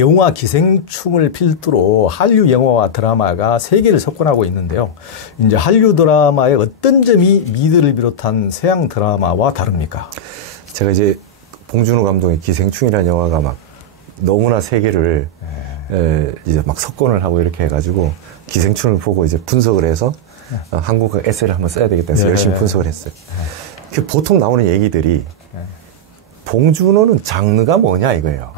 영화 기생충을 필두로 한류 영화와 드라마가 세계를 석권하고 있는데요. 이제 한류 드라마의 어떤 점이 미드를 비롯한 서양 드라마와 다릅니까? 제가 이제 봉준호 감독의 기생충이라는 영화가 막 너무나 세계를 이제 막 석권을 하고 이렇게 해가지고 기생충을 보고 이제 분석을 해서 한국 에세이를 한번 써야 되겠다 해서 열심히 분석을 했어요. 보통 나오는 얘기들이 봉준호는 장르가 뭐냐 이거예요.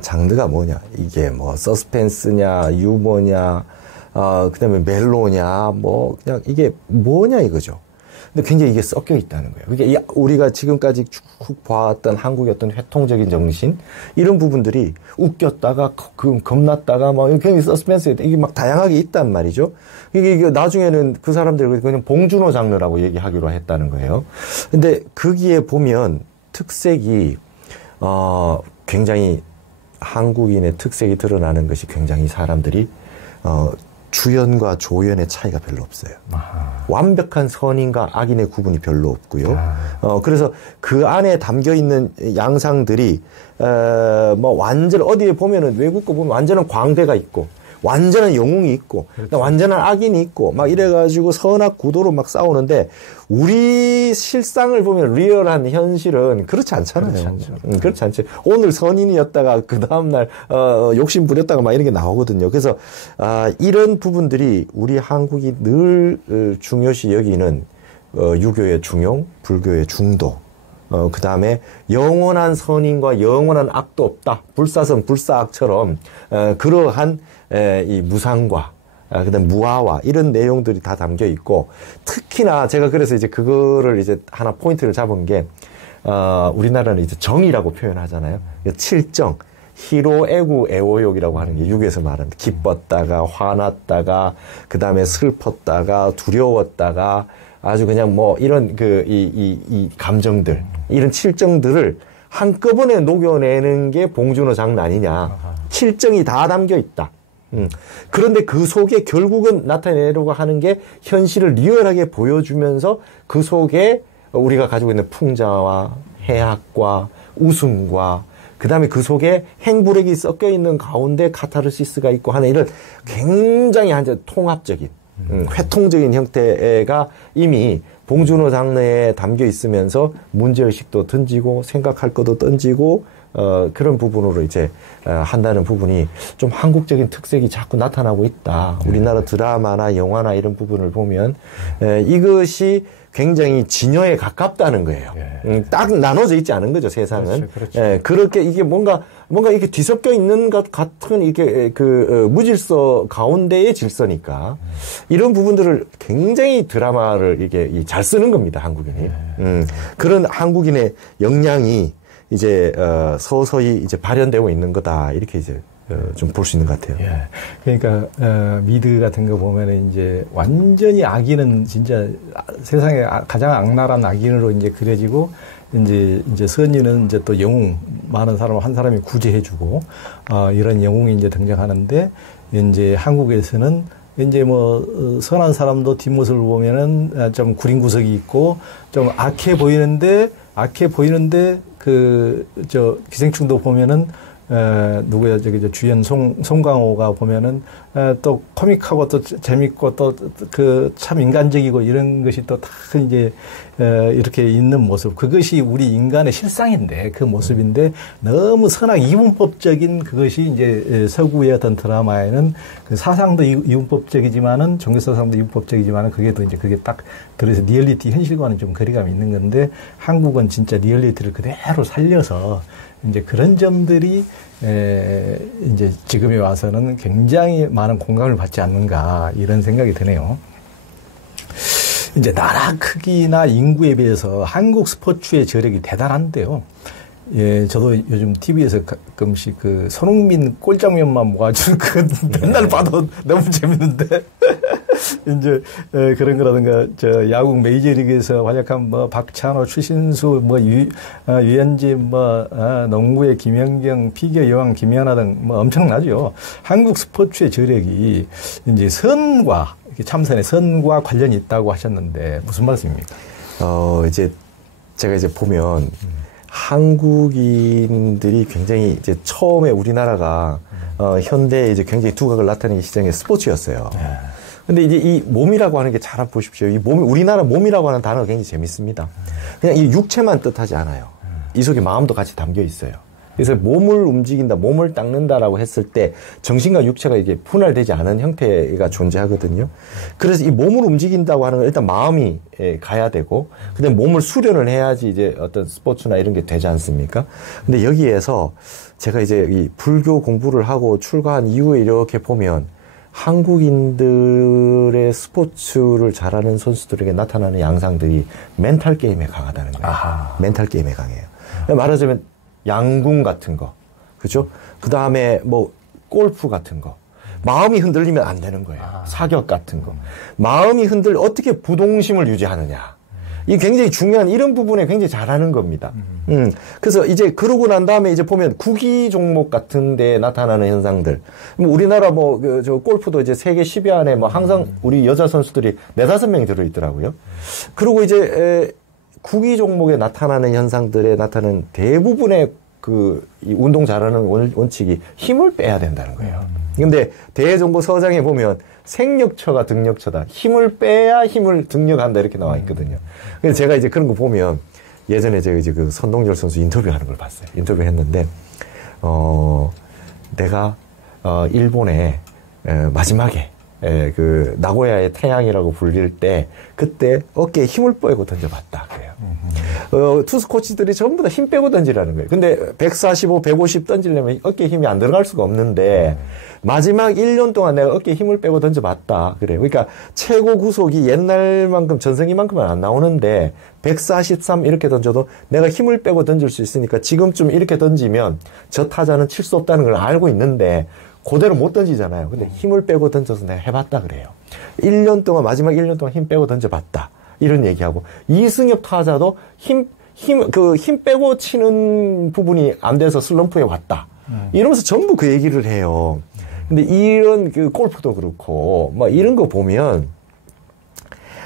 장르가 뭐냐. 이게 뭐 서스펜스냐, 유머냐, 그다음에 멜로냐, 뭐 그냥 이게 뭐냐 이거죠. 근데 굉장히 이게 섞여 있다는 거예요. 그게 우리가 지금까지 쭉 봐왔던 한국의 어떤 회통적인 정신 이런 부분들이 웃겼다가 겁났다가 막 굉장히 서스펜스 이게 막 다양하게 있단 말이죠. 이게 나중에는 그 사람들이 그냥 봉준호 장르라고 얘기하기로 했다는 거예요. 근데 거기에 보면 특색이 굉장히 한국인의 특색이 드러나는 것이 굉장히 사람들이 주연과 조연의 차이가 별로 없어요. 완벽한 선인과 악인의 구분이 별로 없고요. 그래서 그 안에 담겨 있는 양상들이 뭐 완전 어디에 보면은 외국 거 보면 완전한 광대가 있고 완전한 영웅이 있고 그렇죠. 완전한 악인이 있고 막 이래가지고 선악 구도로 막 싸우는데 우리 실상을 보면 리얼한 현실은 그렇지 않잖아요. 그렇지 않죠. 오늘 선인이었다가 그 다음날 욕심 부렸다가 막 이런 게 나오거든요. 그래서 이런 부분들이 우리 한국이 늘 중요시 여기는 유교의 중용, 불교의 중도 그 다음에 영원한 선인과 영원한 악도 없다. 불사선 불사악처럼 그러한 이 무상과 그다음 무아와 이런 내용들이 다 담겨 있고 특히나 제가 그래서 이제 그거를 이제 하나 포인트를 잡은 게 우리나라는 이제 정이라고 표현하잖아요. 칠정, 희로, 애구, 애호욕이라고 하는 게 유교에서 말하는 기뻤다가 화났다가 그다음에 슬펐다가 두려웠다가 아주 그냥 뭐 이런 이 감정들 이런 칠정들을 한꺼번에 녹여내는 게 봉준호 장르 아니냐. 칠정이 다 담겨 있다. 그런데 그 속에 결국은 나타내려고 하는 게 현실을 리얼하게 보여주면서 그 속에 우리가 가지고 있는 풍자와 해학과 웃음과 그 다음에 그 속에 행불액이 섞여 있는 가운데 카타르시스가 있고 하는 이런 굉장히 한자 통합적인 회통적인 형태가 이미 봉준호 장르에 담겨 있으면서 문제의식도 던지고 생각할 것도 던지고 그런 부분으로 이제 한다는 부분이 좀 한국적인 특색이 자꾸 나타나고 있다. 우리나라 드라마나 영화나 이런 부분을 보면 이것이 굉장히 진여에 가깝다는 거예요. 딱 나눠져 있지 않은 거죠, 세상은. 그렇죠. 그렇게 이게 뭔가 이렇게 뒤섞여 있는 것 같은 이게 무질서 가운데의 질서니까 이런 부분들을 굉장히 드라마를 이게 잘 쓰는 겁니다, 한국인이. 그런 한국인의 역량이 이제 서서히 이제 발현되고 있는 거다 이렇게 이제 좀 볼 수 있는 것 같아요. 예. 그러니까 미드 같은 거 보면은 이제 완전히 악인은 진짜 세상에 가장 악랄한 악인으로 이제 그려지고 이제 선인은 이제 또 영웅 많은 사람 한 사람이 구제해주고 이런 영웅이 이제 등장하는데 이제 한국에서는 이제 뭐 선한 사람도 뒷모습을 보면은 좀 구린 구석이 있고 좀 악해 보이는데 기생충도 보면은 누구야 저기 주연 송강호가 보면은 또 코믹하고 또 재밌고 또 그 참 인간적이고 이런 것이 또 다 이제 이렇게 있는 모습 그것이 우리 인간의 실상인데 그 모습인데 너무 선악 이분법적인 그것이 이제 서구의 어떤 드라마에는 그 사상도 이분법적이지만은 종교 사상도 이분법적이지만은 그게 또 이제 그게 딱 그래서 리얼리티 현실과는 좀 거리감이 있는 건데 한국은 진짜 리얼리티를 그대로 살려서 이제 그런 점들이 이제 지금에 와서는 굉장히 많은 공감을 받지 않는가 이런 생각이 드네요. 이제 나라 크기나 인구에 비해서 한국 스포츠의 저력이 대단한데요. 예, 저도 요즘 TV에서 가끔씩 그 손흥민 골장면만 모아주는 그 맨날 봐도 너무 재밌는데. 이제 그런 거라든가 저 야구 메이저리그에서 활약한 뭐 박찬호, 추신수, 뭐 유현진, 뭐 농구의 김연경, 피겨 여왕 김연아 등 뭐 엄청나죠. 한국 스포츠의 저력이 이제 선과 참선의 선과 관련이 있다고 하셨는데 무슨 말씀입니까? 이제 제가 이제 보면 한국인들이 굉장히 이제 처음에 우리나라가 현대에 이제 굉장히 두각을 나타내기 시작한 게 스포츠였어요. 근데 이제 이 몸이라고 하는 게 잘 보십시오. 이 몸, 우리나라 몸이라고 하는 단어가 굉장히 재밌습니다. 그냥 이 육체만 뜻하지 않아요. 이 속에 마음도 같이 담겨 있어요. 그래서 몸을 움직인다, 몸을 닦는다라고 했을 때 정신과 육체가 이게 분할되지 않은 형태가 존재하거든요. 그래서 이 몸을 움직인다고 하는 건 일단 마음이 가야 되고, 그다음에 몸을 수련을 해야지 이제 어떤 스포츠나 이런 게 되지 않습니까? 근데 여기에서 제가 이제 이 불교 공부를 하고 출가한 이후에 이렇게 보면 한국인들의 스포츠를 잘하는 선수들에게 나타나는 양상들이 멘탈 게임에 강하다는 거예요. 아하. 멘탈 게임에 강해요. 말하자면 양궁 같은 거, 그죠? 그 다음에 뭐 골프 같은 거, 마음이 흔들리면 안 되는 거예요. 사격 같은 거, 마음이 어떻게 부동심을 유지하느냐. 이게 굉장히 중요한 이런 부분에 굉장히 잘하는 겁니다. 그래서 이제 그러고 난 다음에 이제 보면 구기 종목 같은 데 나타나는 현상들. 뭐 우리나라 저 골프도 이제 세계 10위 안에 뭐 항상 우리 여자 선수들이 4-5명이 들어있더라고요. 그리고 이제 구기 종목에 나타나는 현상들에 나타나는 대부분의 이 운동 잘하는 원칙이 힘을 빼야 된다는 거예요. 근데 대종고 서장에 보면 생력처가 등력처다. 힘을 빼야 힘을 등력한다. 이렇게 나와 있거든요. 그래서 제가 이제 그런 거 보면 예전에 제가 이제 그 선동열 선수 인터뷰하는 걸 봤어요. 인터뷰 했는데, 내가, 일본에, 마지막에, 그, 나고야의 태양이라고 불릴 때, 그때 어깨에 힘을 빼고 던져봤다. 그래요. 투수 코치들이 전부 다 힘 빼고 던지라는 거예요. 근데 145, 150 던지려면 어깨에 힘이 안 들어갈 수가 없는데, 마지막 1년 동안 내가 어깨에 힘을 빼고 던져봤다. 그래요. 그러니까 최고 구속이 옛날만큼 전성기만큼은 안 나오는데, 143 이렇게 던져도 내가 힘을 빼고 던질 수 있으니까 지금쯤 이렇게 던지면 저 타자는 칠 수 없다는 걸 알고 있는데, 그대로 못 던지잖아요. 근데 힘을 빼고 던져서 내가 해봤다 그래요. 1년 동안, 마지막 1년 동안 힘 빼고 던져봤다. 이런 얘기하고, 이승엽 타자도 힘 빼고 치는 부분이 안 돼서 슬럼프에 왔다. 이러면서 전부 그 얘기를 해요. 근데 이런 그 골프도 그렇고, 막 이런 거 보면,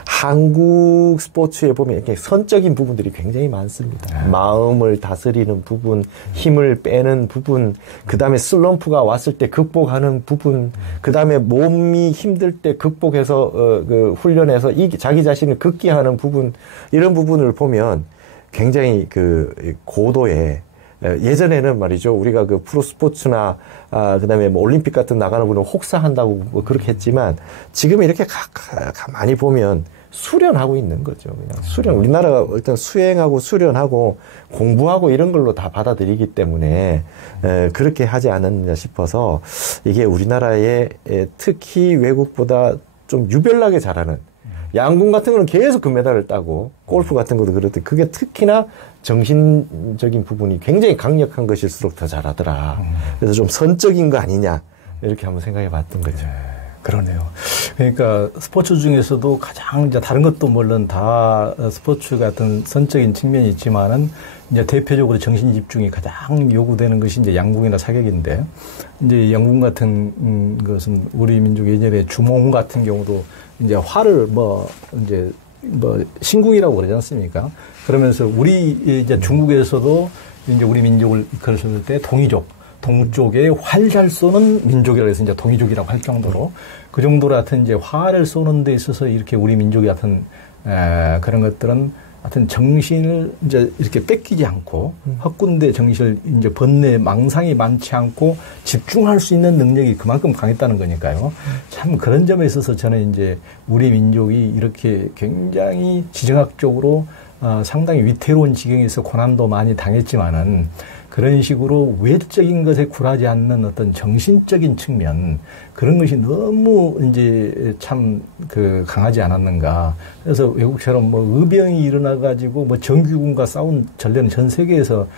한국 스포츠에 보면 이렇게 선적인 부분들이 굉장히 많습니다. 마음을 다스리는 부분, 힘을 빼는 부분, 그 다음에 슬럼프가 왔을 때 극복하는 부분, 그 다음에 몸이 힘들 때 극복해서, 훈련해서 자기 자신을 극기하는 부분, 이런 부분을 보면 굉장히 고도의 예전에는 말이죠. 우리가 그 프로 스포츠나, 그 다음에 뭐 올림픽 같은 나가는 분은 혹사한다고 뭐 그렇게 했지만 지금 이렇게 가만히 보면 수련하고 있는 거죠. 그냥 우리나라가 일단 수행하고 수련하고 공부하고 이런 걸로 다 받아들이기 때문에, 그렇게 하지 않았느냐 싶어서 이게 우리나라에 특히 외국보다 좀 유별나게 잘하는 양궁 같은 거는 계속 금메달을 따고 골프 같은 것도 그렇듯 그게 특히나 정신적인 부분이 굉장히 강력한 것일수록 더 잘하더라. 그래서 좀 선적인 거 아니냐 이렇게 한번 생각해 봤던 거죠. 그러네요. 그러니까 스포츠 중에서도 가장 이제 다른 것도 물론 다 스포츠 같은 선적인 측면이 있지만은 이제 대표적으로 정신 집중이 가장 요구되는 것이 이제 양궁이나 사격인데, 이제 양궁 같은 것은 우리 민족 예전에 주몽 같은 경우도 이제 활을 이제 신궁이라고 그러지 않습니까? 그러면서 우리 이제 중국에서도 이제 우리 민족을 이끌었을 때 동쪽에 활 잘 쏘는 민족이라고 해서 이제 동이족이라고 할 정도로, 그 정도로 하여튼 이제 활을 쏘는 데 있어서 이렇게 우리 민족이 하여튼 그런 것들은 하여튼 정신을 이제 이렇게 뺏기지 않고 헛군데 정신을 이제 번뇌 망상이 많지 않고 집중할 수 있는 능력이 그만큼 강했다는 거니까요. 참 그런 점에 있어서 저는 이제 우리 민족이 이렇게 굉장히 지정학적으로 상당히 위태로운 지경에서 고난도 많이 당했지만은 그런 식으로 외적인 것에 굴하지 않는 어떤 정신적인 측면, 그런 것이 너무 이제 참 강하지 않았는가. 그래서 외국처럼 의병이 일어나가지고 정규군과 싸운 전례는 전 세계에서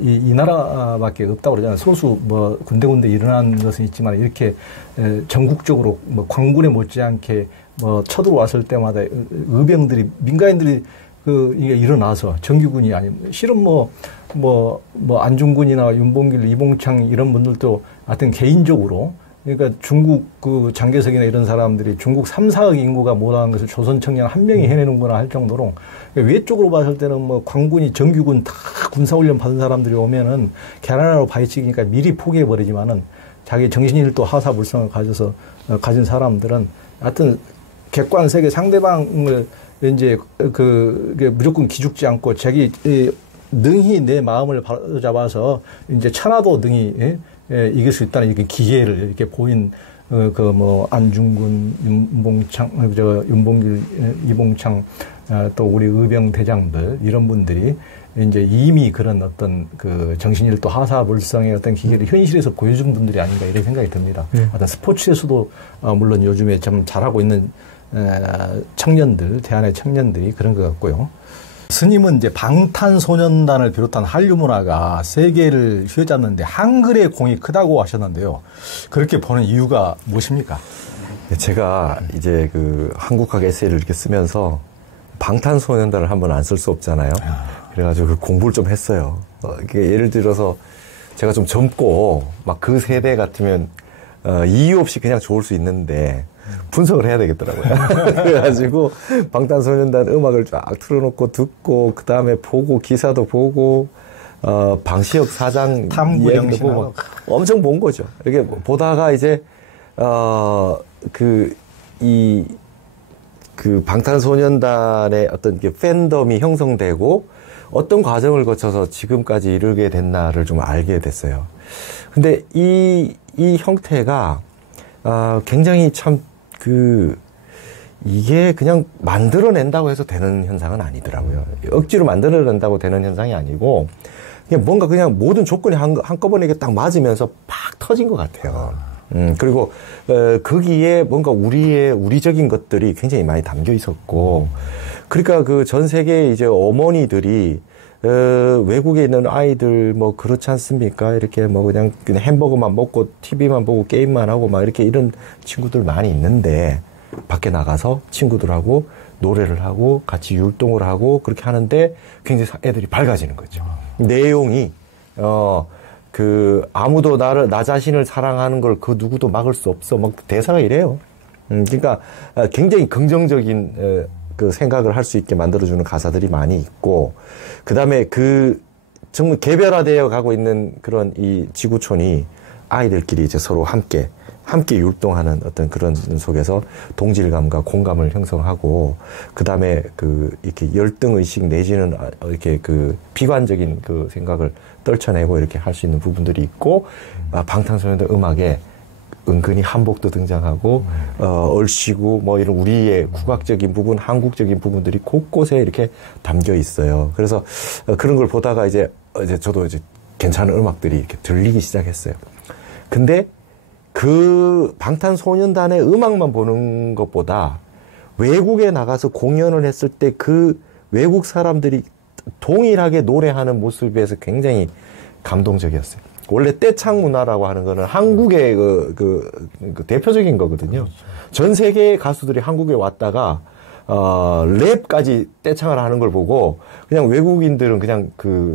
이 나라밖에 없다고 그러잖아요. 소수 군데군데 일어난 것은 있지만 이렇게 전국적으로 광군에 못지않게 쳐들어왔을 때마다 의병들이, 민간인들이 이게 일어나서 정규군이 아니면, 실은 안중근이나 윤봉길, 이봉창 이런 분들도 하여튼 개인적으로, 그러니까 중국 장개석이나 이런 사람들이 중국 3, 4억 인구가 못하는 것을 조선 청년 한 명이 해내는구나 할 정도로, 외쪽으로 봤을 때는 광군이 정규군 다 군사훈련 받은 사람들이 오면은 계란으로 바위치기니까 미리 포기해버리지만은 자기 정신일도 하사불성을 가진 사람들은 하여튼 객관세계 상대방을 이제 무조건 기죽지 않고 자기 능히 내 마음을 바로잡아서 이제 천하도 능히 이길 수 있다는 이렇게 기회를 이렇게 보인 안중근, 윤봉길, 이봉창, 또 우리 의병 대장들 이런 분들이 이제 이미 그런 어떤 정신일도 하사불성의 어떤 기계를 현실에서 보여준 분들이 아닌가 이런 생각이 듭니다. 어떤 스포츠에서도 물론 요즘에 참 잘하고 있는 청년들, 대한의 청년들이 그런 것 같고요. 스님은 이제 방탄소년단을 비롯한 한류 문화가 세계를 휘어잡는데 한글의 공이 크다고 하셨는데요. 그렇게 보는 이유가 무엇입니까? 제가 이제 한국학 에세이를 이렇게 쓰면서 방탄소년단을 한번 안 쓸 수 없잖아요. 그래가지고 공부를 좀 했어요. 예를 들어서 제가 좀 젊고 막 그 세대 같으면 이유 없이 그냥 좋을 수 있는데 분석을 해야 되겠더라고요. 그래가지고 방탄소년단 음악을 쫙 틀어놓고 듣고 그 다음에 보고 기사도 보고 방시혁 사장 이야기도 보고 엄청 본 거죠. 이렇게 보다가 이제 방탄소년단의 어떤 팬덤이 형성되고 어떤 과정을 거쳐서 지금까지 이르게 됐나를 좀 알게 됐어요. 근데 이 형태가 굉장히 참 이게 그냥 만들어낸다고 해서 되는 현상은 아니더라고요. 억지로 만들어낸다고 되는 현상이 아니고 그냥 뭔가 그냥 모든 조건이 한꺼번에 딱 맞으면서 팍 터진 것 같아요. 그리고 거기에 뭔가 우리적인 것들이 굉장히 많이 담겨 있었고, 그러니까 전 세계 이제 어머니들이 외국에 있는 아이들 그렇지 않습니까? 이렇게 그냥 햄버거만 먹고 TV만 보고 게임만 하고 막 이렇게 이런 친구들 많이 있는데, 밖에 나가서 친구들하고 노래를 하고 같이 율동을 하고 그렇게 하는데 굉장히 애들이 밝아지는 거죠. 내용이 아무도 나 자신을 사랑하는 걸 누구도 막을 수 없어. 대사가 이래요. 그러니까 굉장히 긍정적인 생각을 할 수 있게 만들어주는 가사들이 많이 있고, 그 다음에 정말 개별화되어 가고 있는 그런 이 지구촌이 아이들끼리 이제 서로 함께 율동하는 어떤 그런 속에서 동질감과 공감을 형성하고, 그 다음에 이렇게 열등의식 내지는 이렇게 비관적인 생각을 떨쳐내고 이렇게 할 수 있는 부분들이 있고, 방탄소년단 음악에 은근히 한복도 등장하고, 얼씨구, 이런 우리의 국악적인 부분, 한국적인 부분들이 곳곳에 이렇게 담겨 있어요. 그래서 그런 걸 보다가 이제 저도 이제 괜찮은 음악들이 이렇게 들리기 시작했어요. 근데 방탄소년단의 음악만 보는 것보다 외국에 나가서 공연을 했을 때 외국 사람들이 동일하게 노래하는 모습에서 굉장히 감동적이었어요. 원래 떼창 문화라고 하는 거는 한국의 대표적인 거거든요. 전 세계의 가수들이 한국에 왔다가 랩까지 떼창을 하는 걸 보고 그냥 외국인들은 그냥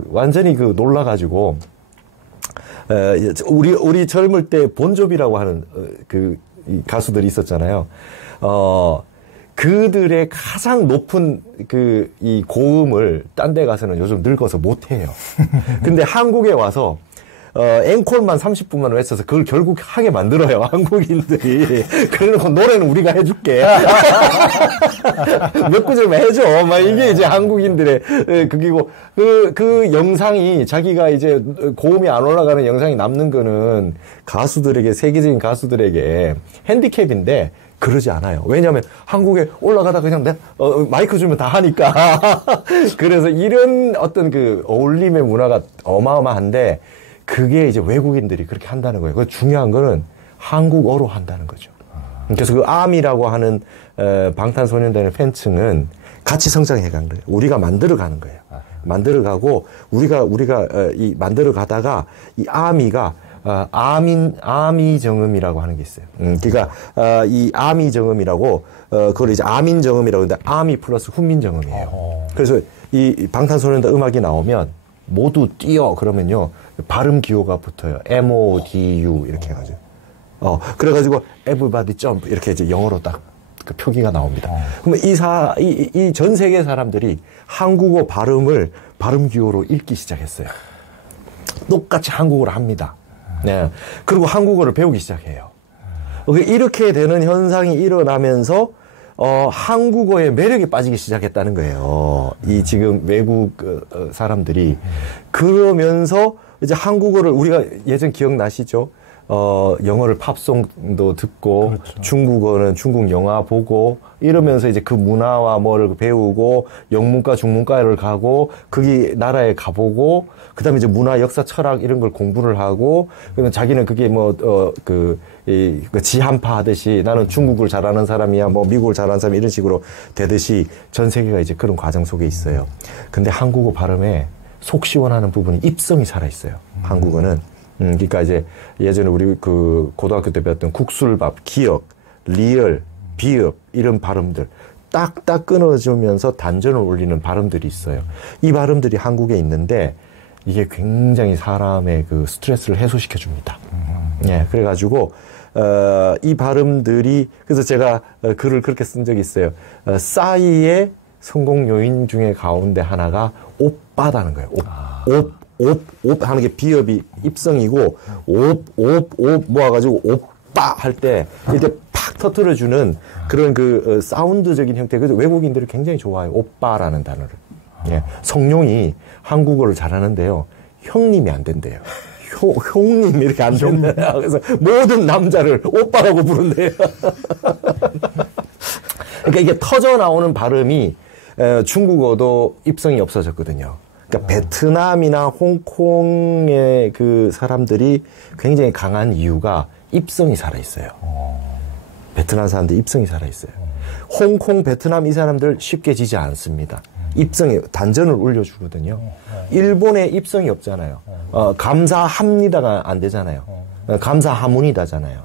완전히 놀라가지고, 우리 젊을 때 본조비라고 하는 이 가수들이 있었잖아요. 그들의 가장 높은 이 고음을 딴 데 가서는 요즘 늙어서 못 해요. 근데 한국에 와서 앵콜만 30분만 외쳐서 그걸 결국 하게 만들어요, 한국인들이. 그래놓고 노래는 우리가 해줄게. 몇 구절만 해줘. 이게 이제 한국인들의 그기고, 그 영상이 자기가 이제 고음이 안 올라가는 영상이 남는 거는 가수들에게, 세계적인 가수들에게 핸디캡인데, 그러지 않아요. 왜냐하면 한국에 올라가다 그냥 마이크 주면 다 하니까. 그래서 이런 어떤 어울림의 문화가 어마어마한데, 그게 이제 외국인들이 그렇게 한다는 거예요. 중요한 거는 한국어로 한다는 거죠. 그래서 아미라고 하는 방탄소년단의 팬층은 같이 성장해 간 거예요. 우리가 만들어 가는 거예요. 만들어 가고 우리가 이 만들어 가다가 이 아미가 아미 정음이라고 하는 게 있어요. 그러니까 이 아미 정음이라고 그걸 이제 아민 정음이라고 하는데 아미 플러스 훈민 정음이에요. 그래서 이 방탄소년단 음악이 나오면 모두 뛰어 그러면요 발음 기호가 붙어요. MODU 이렇게 해가지고 그래가지고 everybody jump 이렇게 이제 영어로 딱 표기가 나옵니다. 그러면 이 전 세계 사람들이 한국어 발음 기호로 읽기 시작했어요. 똑같이 한국어를 합니다. 네. 그리고 한국어를 배우기 시작해요. 이렇게 되는 현상이 일어나면서 한국어의 매력에 빠지기 시작했다는 거예요. 이 지금 외국 사람들이. 그러면서 이제 한국어를 우리가 예전 기억나시죠? 영어를 팝송도 듣고, 그렇죠. 중국어는 중국 영화 보고, 이러면서 이제 그 문화와 뭐를 배우고, 영문과 중문과를 가고, 거기 나라에 가보고, 그 다음에 이제 문화, 역사, 철학 이런 걸 공부를 하고, 그러면 자기는 그게 지한파 하듯이 나는 중국을 잘하는 사람이야, 뭐 미국을 잘하는 사람 이런 식으로 되듯이 전 세계가 이제 그런 과정 속에 있어요. 근데 한국어 발음에 속 시원하는 부분이 입성이 살아있어요. 한국어는. 그러니까 이제 예전에 우리 그 고등학교 때 배웠던 국술밥, 기역, 리얼, 비읍 이런 발음들 딱딱 끊어주면서 단전을 올리는 발음들이 있어요. 이 발음들이 한국에 있는데 이게 굉장히 사람의 그 스트레스를 해소시켜 줍니다. 예, 그래가지고 이 발음들이 그래서 제가 글을 그렇게 쓴 적이 있어요. 싸이의 성공 요인 중에 가운데 하나가 오빠다는 거예요. 옵 하는 게 비읍이 입성이고, 옵 모아가지고, 오빠 할 때, 이렇게 팍 터뜨려주는 그런 그 사운드적인 형태. 그래서 외국인들이 굉장히 좋아해요. 오빠라는 단어를. 예. 성룡이 한국어를 잘하는데요. 형님이 안 된대요. 형님 이렇게 안 된대요. 그래서 모든 남자를 오빠라고 부른대요. 그러니까 이게 터져 나오는 발음이 중국어도 입성이 없어졌거든요. 그러니까 베트남이나 홍콩의 그 사람들이 굉장히 강한 이유가 입성이 살아있어요. 베트남 사람들 입성이 살아있어요. 홍콩, 베트남 이 사람들 쉽게 지지 않습니다. 입성이 단전을 올려주거든요. 일본에 입성이 없잖아요. 감사합니다가 안 되잖아요. 감사하문이다잖아요.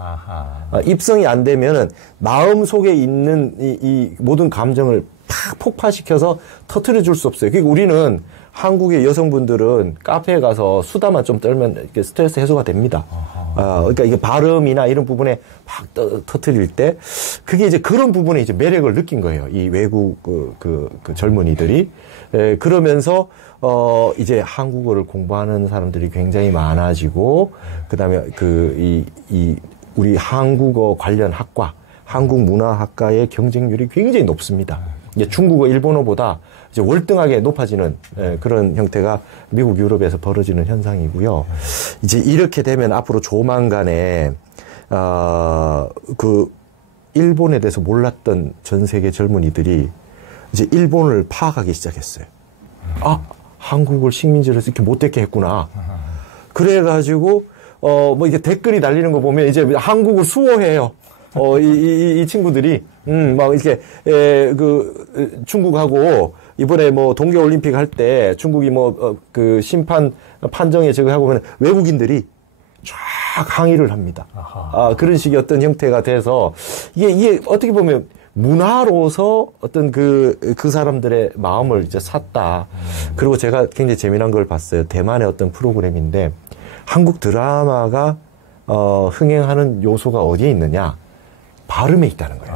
입성이 안 되면은 마음 속에 있는 이 모든 감정을 팍 폭파시켜서 터트려 줄 수 없어요. 그러니까 우리는 한국의 여성분들은 카페에 가서 수다만 좀 떨면 스트레스 해소가 됩니다. 그러니까 이게 발음이나 이런 부분에 팍 터트릴 때 그게 이제 그런 부분에 이제 매력을 느낀 거예요. 이 외국 그 젊은이들이. 그러면서 이제 한국어를 공부하는 사람들이 굉장히 많아지고 그다음에 우리 한국어 관련 학과, 한국문화학과의 경쟁률이 굉장히 높습니다. 이제 중국어, 일본어보다 이제 월등하게 높아지는 그런 형태가 미국, 유럽에서 벌어지는 현상이고요. 이제 이렇게 되면 앞으로 조만간에 그 일본에 대해서 몰랐던 전 세계 젊은이들이 이제 일본을 파악하기 시작했어요. 한국을 식민지를 이렇게 못되게 했구나. 그래가지고 뭐 이게 댓글이 달리는 거 보면 이제 한국을 수호해요. 이 친구들이 막 이렇게 중국하고 이번에 뭐 동계올림픽 할 때 중국이 그 심판 판정에 저거 하고 보면 외국인들이 쫙 항의를 합니다. 그런 식의 어떤 형태가 돼서 이게 어떻게 보면 문화로서 어떤 그 사람들의 마음을 이제 샀다. 그리고 제가 굉장히 재미난 걸 봤어요. 대만의 어떤 프로그램인데 한국 드라마가 흥행하는 요소가 어디에 있느냐? 발음에 있다는 거예요.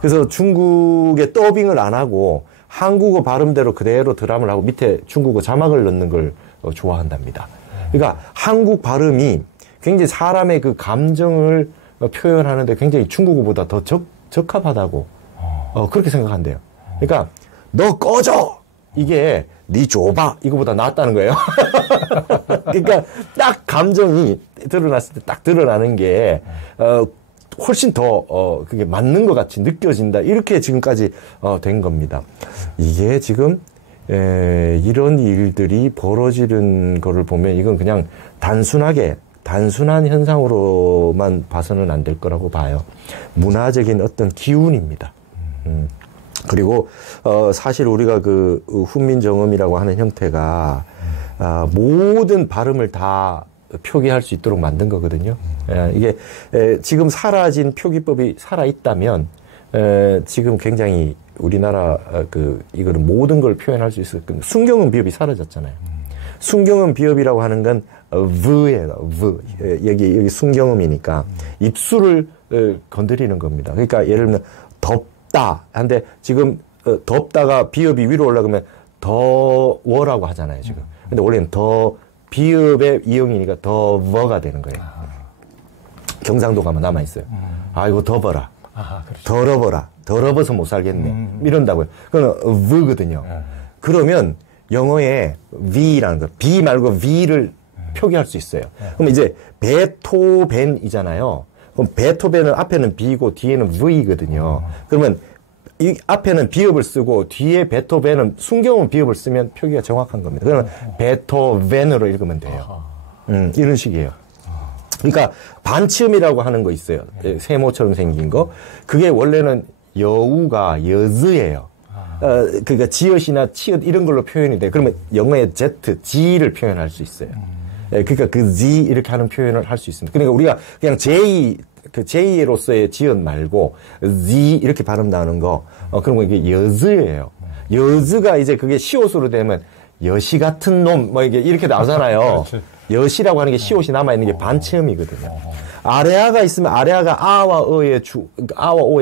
그래서 중국의 더빙을 안 하고 한국어 발음대로 그대로 드라마를 하고 밑에 중국어 자막을 넣는 걸 좋아한답니다. 그러니까 한국 발음이 굉장히 사람의 그 감정을 표현하는데 굉장히 중국어보다 더 적합하다고 그렇게 생각한대요. 그러니까 너 꺼져! 이게 니 줘봐! 이거보다 낫다는 거예요. 그러니까 딱 감정이 드러났을 때 딱 드러나는 게 훨씬 더 그게 맞는 것 같이 느껴진다. 이렇게 지금까지 된 겁니다. 이게 지금 이런 일들이 벌어지는 거를 보면 이건 그냥 단순한 현상으로만 봐서는 안 될 거라고 봐요. 문화적인 어떤 기운입니다. 그리고 사실 우리가 그 훈민정음이라고 하는 형태가 모든 발음을 다 표기할 수 있도록 만든 거거든요. 이게 지금 사라진 표기법이 살아있다면 지금 굉장히 우리나라 이거는 모든 걸 표현할 수 있을 겁니다. 순경음 비읍이 사라졌잖아요. 순경음 비읍이라고 하는 건 v예요. v. 여기 순경음이니까 입술을 건드리는 겁니다. 그러니까 예를 들면 덥다 한데 지금 덥다가 비읍이 위로 올라가면 더워라고 하잖아요. 지금. 근데 원래는 더 비읍의 이응이니까 더버가 되는 거예요. 경상도 가면 남아있어요. 아이고, 더버라. 그렇죠. 더러버라. 더러버서 못 살겠네. 이런다고요. 그건 v거든요. 그러면 영어에 V라는 거, B 말고 V를 표기할 수 있어요. 그럼 이제 베토벤이잖아요. 그럼 베토벤은 앞에는 B고 뒤에는 V거든요. 그러면 이 앞에는 비읍을 쓰고 뒤에 베토벤은 순경은 비읍을 쓰면 표기가 정확한 겁니다. 그러면 베토벤으로 읽으면 돼요. 이런 식이에요. 그러니까 반치음이라고 하는 거 있어요. 세모처럼 생긴 거. 그게 원래는 여우가 여즈예요. 그러니까 지읒이나 치읒 이런 걸로 표현이 돼. 그러면 영어의 Z, G를 표현할 수 있어요. 그러니까 그 Z 이렇게 하는 표현을 할 수 있습니다. 그러니까 우리가 그냥 J로서의 지읒 말고 Z 이렇게 발음 나는 거, 그런 거 이게 여즈예요. 여즈가 이제 그게 시옷으로 되면 여시 같은 놈, 뭐 이렇게 나오잖아요. 여시라고 하는 게 시옷이 남아있는 게 반치음이거든요. 아레아가 있으면 아레아가 아와 오의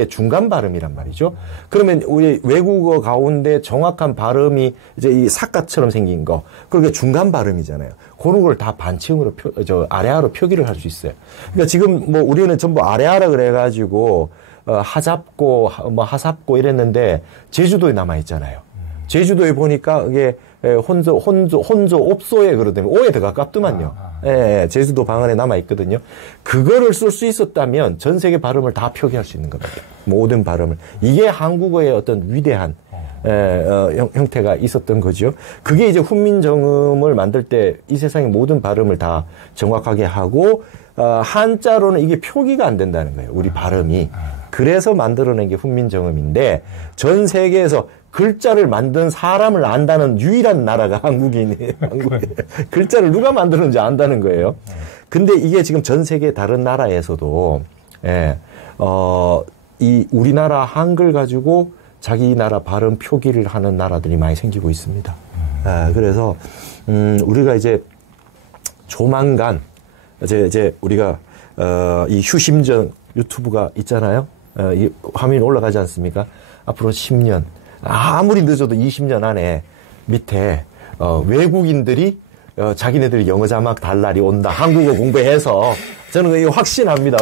중간 발음이란 말이죠. 그러면 우리 외국어 가운데 정확한 발음이 이제 이 삭가처럼 생긴 거, 그렇게 중간 발음이잖아요. 그런 걸 다 반치음으로 아레아로 표기를 할 수 있어요. 그러니까 지금 뭐 우리는 전부 아레아라 그래가지고, 하잡고, 뭐 하삽고 이랬는데, 제주도에 남아있잖아요. 제주도에 보니까 이게 혼조 옵소에 그러더니 오에 더 가깝더만요. 예, 제주도 방언에 남아있거든요. 그거를 쓸 수 있었다면 전 세계 발음을 다 표기할 수 있는 겁니다. 모든 발음을. 이게 한국어의 어떤 위대한 형태가 있었던 거죠. 그게 이제 훈민정음을 만들 때 이 세상의 모든 발음을 다 정확하게 하고, 한자로는 이게 표기가 안 된다는 거예요. 우리 발음이. 그래서 만들어낸 게 훈민정음인데, 전 세계에서 글자를 만든 사람을 안다는 유일한 나라가 한국이에요. 글자를 누가 만들었는지 안다는 거예요. 근데 이게 지금 전 세계 다른 나라에서도, 이 우리나라 한글 가지고 자기 나라 발음 표기를 하는 나라들이 많이 생기고 있습니다. 그래서, 우리가 이제 조만간, 이제 우리가, 이 휴심정 유튜브가 있잖아요. 이 화면이 올라가지 않습니까? 앞으로 10년. 아무리 늦어도 20년 안에 밑에 외국인들이 자기네들이 영어 자막 달 날이 온다. 한국어 공부해서 저는 이거 확신합니다.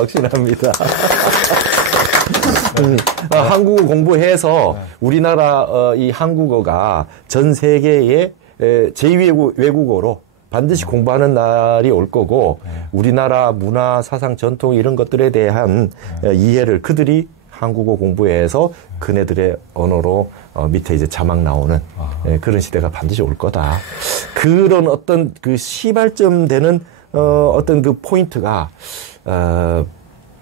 한국어 공부해서 우리나라 이 한국어가 전 세계의 제2 외국어로 반드시 공부하는 날이 올 거고, 우리나라 문화, 사상, 전통 이런 것들에 대한 이해를 그들이 한국어 공부해서 그네들의 언어로 밑에 이제 자막 나오는 그런 시대가 반드시 올 거다. 그런 어떤 그 시발점 되는 어떤 그 포인트가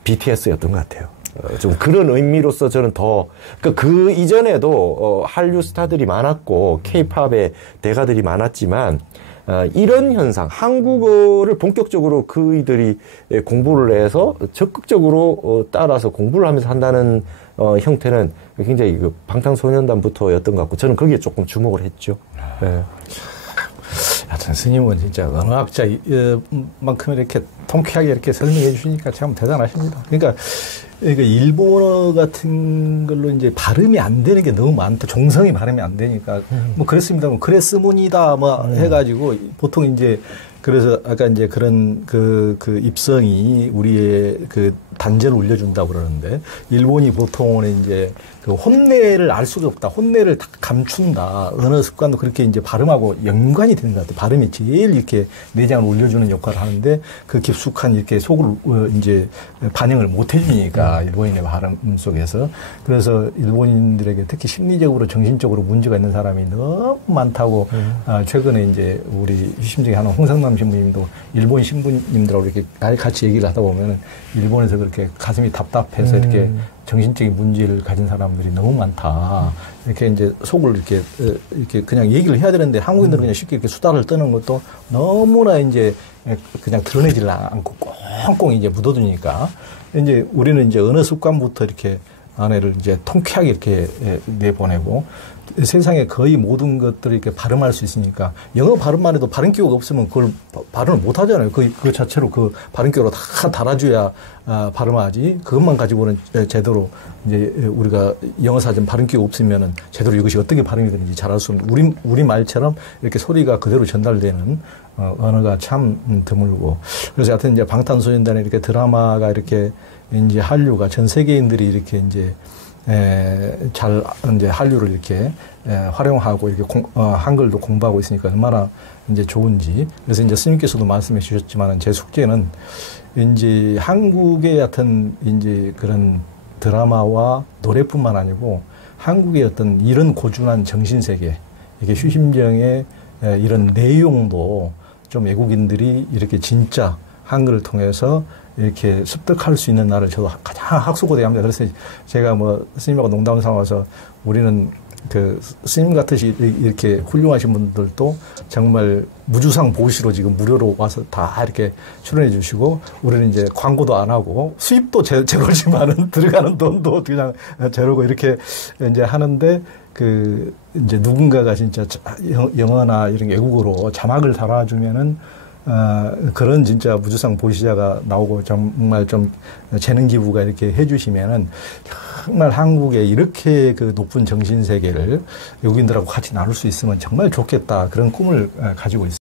BTS였던 것 같아요. 좀 그런 의미로서 저는 더 그 이전에도 한류 스타들이 많았고 K-팝의 대가들이 많았지만, 이런 현상, 한국어를 본격적으로 그이들이 공부를 해서 적극적으로 따라서 공부를 하면서 한다는 형태는 굉장히 그 방탄소년단부터였던 것 같고, 저는 거기에 조금 주목을 했죠. 네. 하여튼 스님은 진짜 언어학자만큼 이렇게 통쾌하게 이렇게 설명해 주시니까 참 대단하십니다. 그러니까 일본어 같은 걸로 이제 발음이 안 되는 게 너무 많다. 종성이 발음이 안 되니까. 뭐 그랬습니다. 뭐 그랬으문이다. 뭐 해가지고 보통 이제 그래서 아까 이제 그런 그 입성이 우리의 그 단전을 울려준다고 그러는데, 일본이 보통은 이제 그 혼내를 알 수가 없다. 혼내를 다 감춘다. 언어 습관도 그렇게 이제 발음하고 연관이 되는 것 같아요. 발음이 제일 이렇게 내장을 울려주는 역할을 하는데, 그 깊숙한 이렇게 속을 이제 반영을 못 해주니까, 일본인의 발음 속에서. 그래서 일본인들에게 특히 심리적으로, 정신적으로 문제가 있는 사람이 너무 많다고, 최근에 이제 우리 휴심정에 하는 홍성남 신부님도 일본 신부님들하고 이렇게 같이 얘기를 하다 보면은, 일본에서 그렇게 가슴이 답답해서 이렇게 정신적인 문제를 가진 사람들이 너무 많다. 이렇게 이제 속을 이렇게 그냥 얘기를 해야 되는데, 한국인들은 그냥 쉽게 이렇게 수다를 떠는 것도 너무나 이제 그냥 드러내질 않고 꽁꽁 이제 묻어두니까, 이제 우리는 이제 언어 습관부터 이렇게 안에를 이제 통쾌하게 이렇게 내보내고 세상의 거의 모든 것들을 이렇게 발음할 수 있으니까 영어 발음만 해도 발음 기호가 없으면 그걸 발음을 못 하잖아요. 그 자체로 그 발음 기호로 다 달아줘야 발음하지. 그것만 가지고는 제대로 이제 우리가 영어 사전 발음 기호 없으면은 제대로 이것이 어떻게 발음이 되는지 잘 알 수 없는 우리 말처럼 이렇게 소리가 그대로 전달되는 언어가 참 드물고 그래서 하여튼 이제 방탄소년단의 이렇게 드라마가 이렇게 이제 한류가 전 세계인들이 이렇게 이제 잘 이제 한류를 이렇게 활용하고 이렇게 한글도 공부하고 있으니까 얼마나 이제 좋은지. 그래서 이제 스님께서도 말씀해 주셨지만은 제 숙제는 이제 한국의 같은 이제 그런 드라마와 노래뿐만 아니고 한국의 어떤 이런 고준한 정신세계, 이게 휴심정의 이런 내용도 좀 외국인들이 이렇게 진짜 한글을 통해서 이렇게 습득할 수 있는 날을 저도 가장 학수고대합니다. 그래서 제가 뭐 스님하고 농담 삼아서 우리는 그 스님 같으시 이렇게 훌륭하신 분들도 정말 무주상 보시로 지금 무료로 와서 다 이렇게 출연해 주시고 우리는 이제 광고도 안 하고 수입도 제로지만은 들어가는 돈도 그냥 제로고 이렇게 이제 하는데 그 이제 누군가가 진짜 영어나 이런 외국어로 자막을 달아주면은 그런 진짜 무주상 보시자가 나오고 정말 좀 재능 기부가 이렇게 해주시면은 정말 한국에 이렇게 그 높은 정신 세계를 외국인들하고 같이 나눌 수 있으면 정말 좋겠다 그런 꿈을 가지고 있습니다.